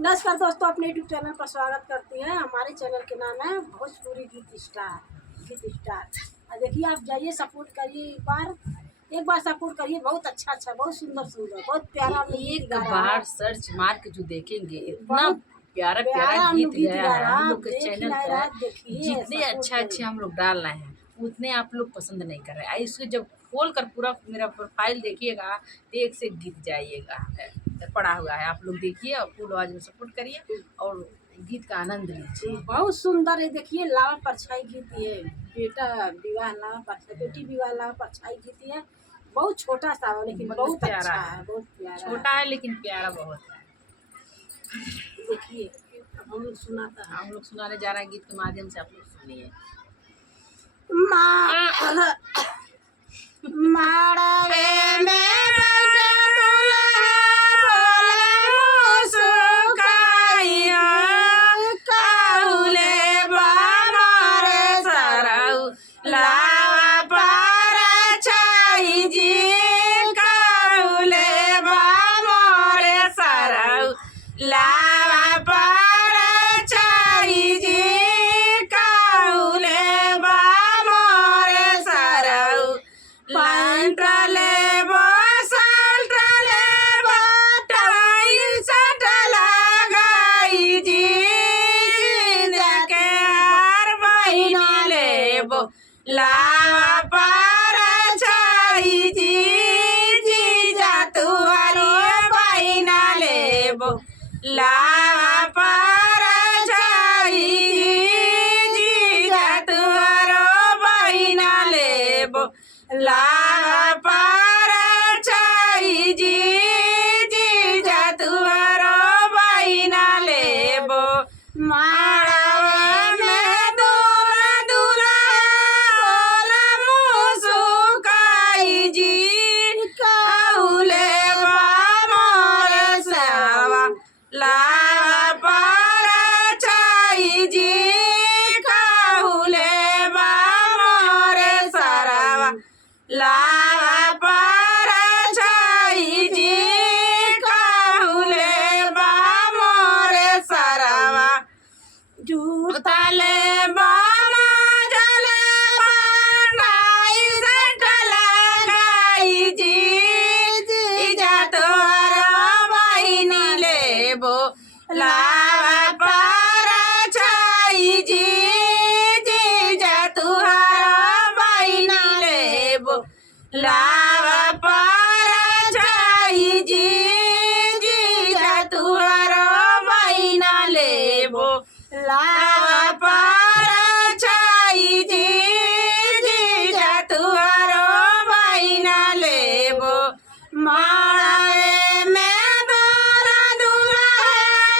नमस्कार दोस्तों, अपने यूट्यूब चैनल पर स्वागत करती है। हमारे चैनल के नाम है भोजपुरी गीत स्टार। देखिए, आप जाइए, सपोर्ट करिए। एक बार सपोर्ट करिए। बहुत अच्छा, बहुत सुंदर, बहुत प्यारा। एक बार सर्च मार के जो देखेंगे, इतना प्यारा गीत गया है हम लोग के चैनल पर। जितने अच्छे हम लोग डाल रहे हैं उतने आप लोग पसंद नहीं कर रहे हैं। इसको जब खोल कर पूरा मेरा प्रोफाइल देखिएगा तो एक से गीत जाइएगा पड़ा हुआ है। आप लोग देखिए और फुल आवाज में सपोर्ट करिए और गीत का आनंद लीजिए। बहुत सुंदर है। देखिए, लावा परछाई गीत है। बेटा विवाह लावा परछाई, बेटी विवाह लावा परछाई गीत है। बहुत छोटा सा है लेकिन बहुत प्यारा अच्छा है। बहुत प्यारा, छोटा है लेकिन प्यारा बहुत है। देखिए, हम लोग सुनाता है। हम लोग सुनाने जा रहे हैं गीत के माध्यम से, आप लोग सुनिए। माड़वे में लावा परछाई जी जा तुअरो बहिना लेबो। लावा परछाई जी जा तुअरो बहिना लेबो। लावा परछाई जी जा तुअरो बहिना लेबो। लावा परछाई जी काहुले बा मोरे सरवा। जूतले बामा जले बनाई सेठ लगाई जी जा तोरा बहिनी लेबो। लावा परछाई जी जा तुहारा बहिनी लेबो। लावा परछाई जी जा तुहारा बहिना लेबो। लावा परछाई जी जा तुहारा बहिना लेबो। माड़वे में तोरा दुल्हा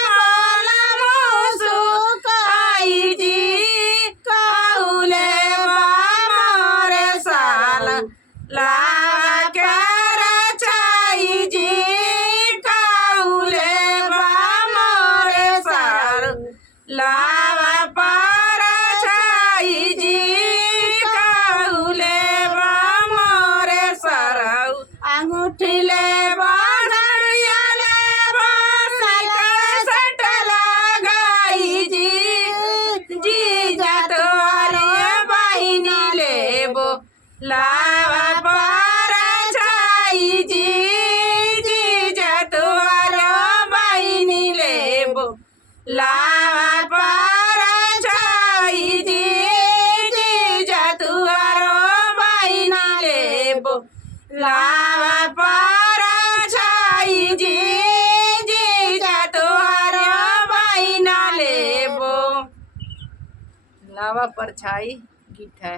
बोला मुस्काई जी काहुले बा मोरे साला। लावा परछाई जी काहुले बा मोरे साला। लावा परछाई जी काहुले बा मोरे सरौ। अंगूठी ले घड़िया ले सट लगाई जी जा तोरे बहिनी लेबो। लावा परछाई जी जा तोरे बहिनी लेबो। लावा परछाई जी जा तुअरो बहिना लेबो। लावा परछाई जी जा तुअरो बहिना लेबो। लावा परछाई गीत है।